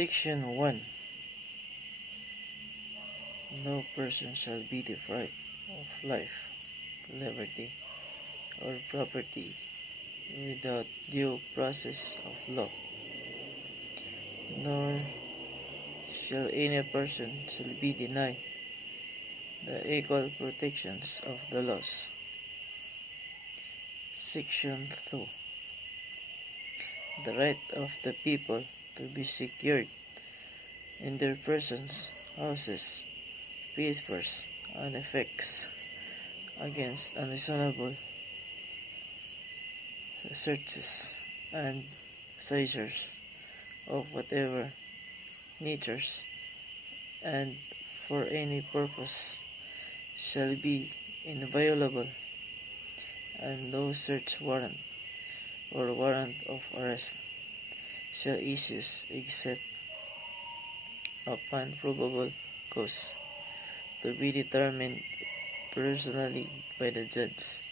Section 1. No person shall be deprived of life, liberty, or property without due process of law, nor shall any person shall be denied the equal protections of the laws. Section 2. The right of the people to be secured in their persons, houses, papers, and effects against unreasonable searches and seizures of whatever natures and for any purpose shall be inviolable, and no search warrant or warrant of arrest shall issue except upon probable cause to be determined personally by the judge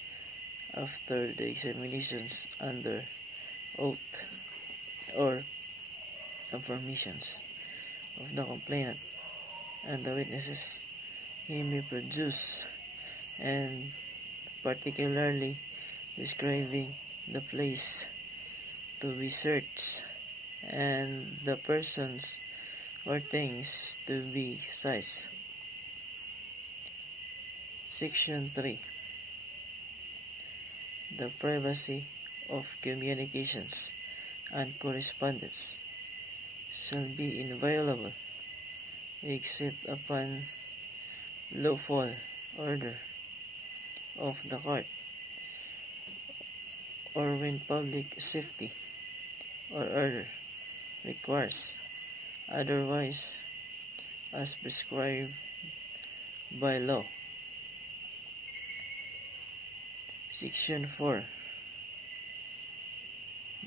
after the examinations under oath or affirmations of the complainant and the witnesses he may produce, and particularly describing the place to be searched and the persons or things to be seized. Section 3. The privacy of communications and correspondence shall be inviolable except upon lawful order of the court, or when public safety or order requires otherwise as prescribed by law. Section 4.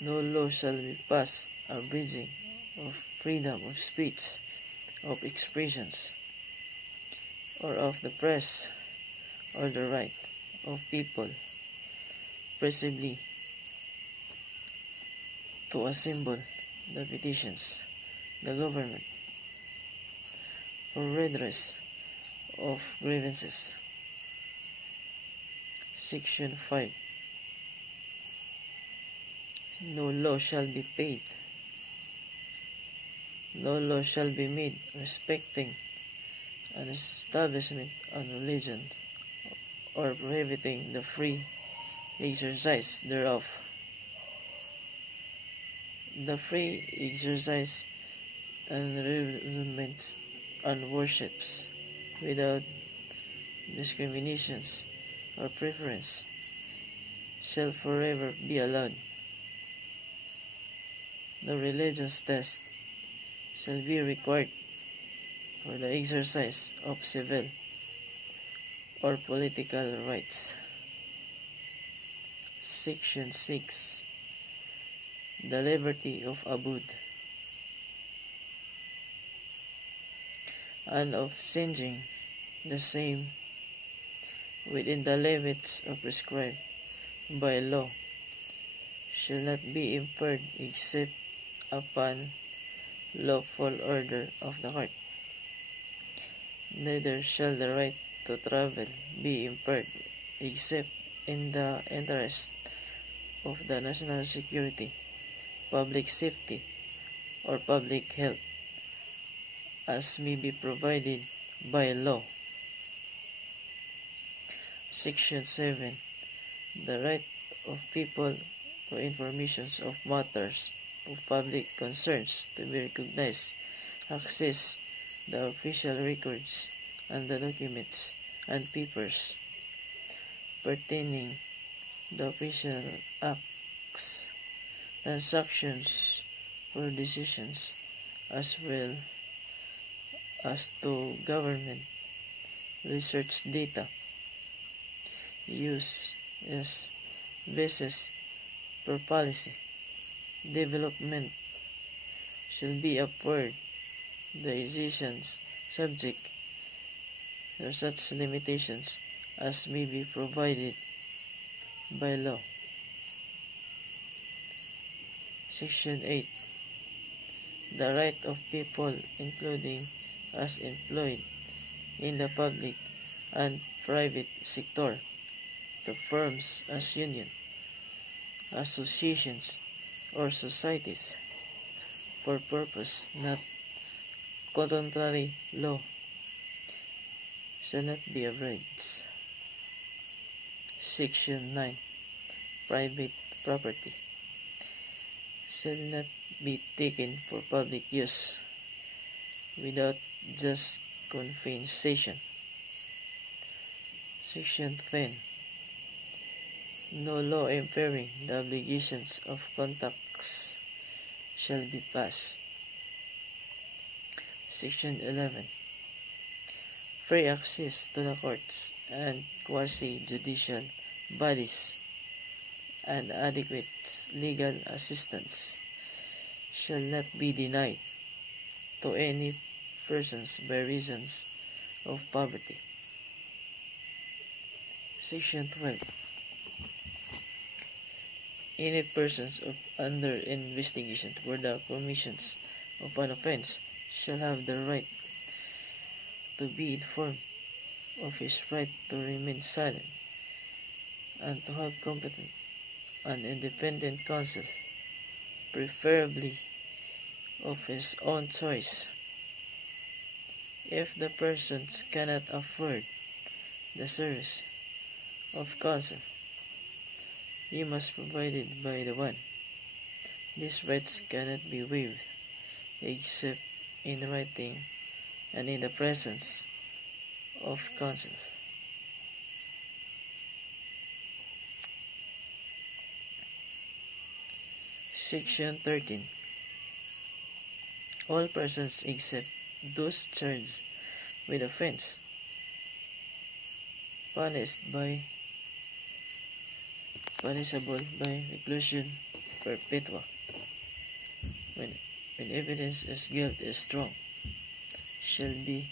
No law shall be passed abridging of freedom of speech, of expressions, or of the press, or the right of people peaceably to assemble the petitions the government for redress of grievances. Section 5. No law shall be paid. No law shall be made respecting an establishment on religion or prohibiting the free exercise thereof. The free exercise and revealments and worships without discriminations or preference shall forever be allowed. No religious test shall be required for the exercise of civil or political rights. Section 6. The liberty of abode and of changing the same within the limits of prescribed by law shall not be impaired except upon lawful order of the court. Neither shall the right to travel be impaired except in the interest of the national security, public safety, or public health, as may be provided by law. Section 7. The right of people to informations of matters of public concerns to be recognized, access the official records and the documents and papers pertaining the official acts, transactions, or decisions, as well as to government research data, use as basis for policy development shall be upward the decisions subject to such limitations as may be provided by law. Section 8. the right of people, including as employed in the public and private sector, to forms as union, associations, or societies for purpose not contrary law shall not be abridged. Section 9. Private property shall not be taken for public use without just compensation. Section 10. No law impairing the obligations of contracts shall be passed. Section 11. Free access to the courts and quasi-judicial bodies and adequate legal assistance shall not be denied to any persons by reasons of poverty. Section 12. Any persons under investigation for the commissions of an offense shall have the right to be informed of his right to remain silent and to have competent and independent counsel, preferably of his own choice. If the persons cannot afford the service of counsel, he must be provided by the one. These rights cannot be waived except in writing and in the presence of counsel. Section 13. All persons except those charged with offense punishable by reclusion perpetua when evidence of guilt is strong shall be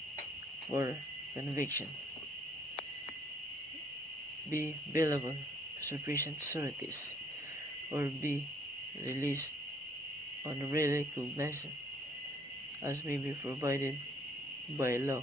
for conviction be bailable sufficient sureties or be released on recognition as may be provided by law.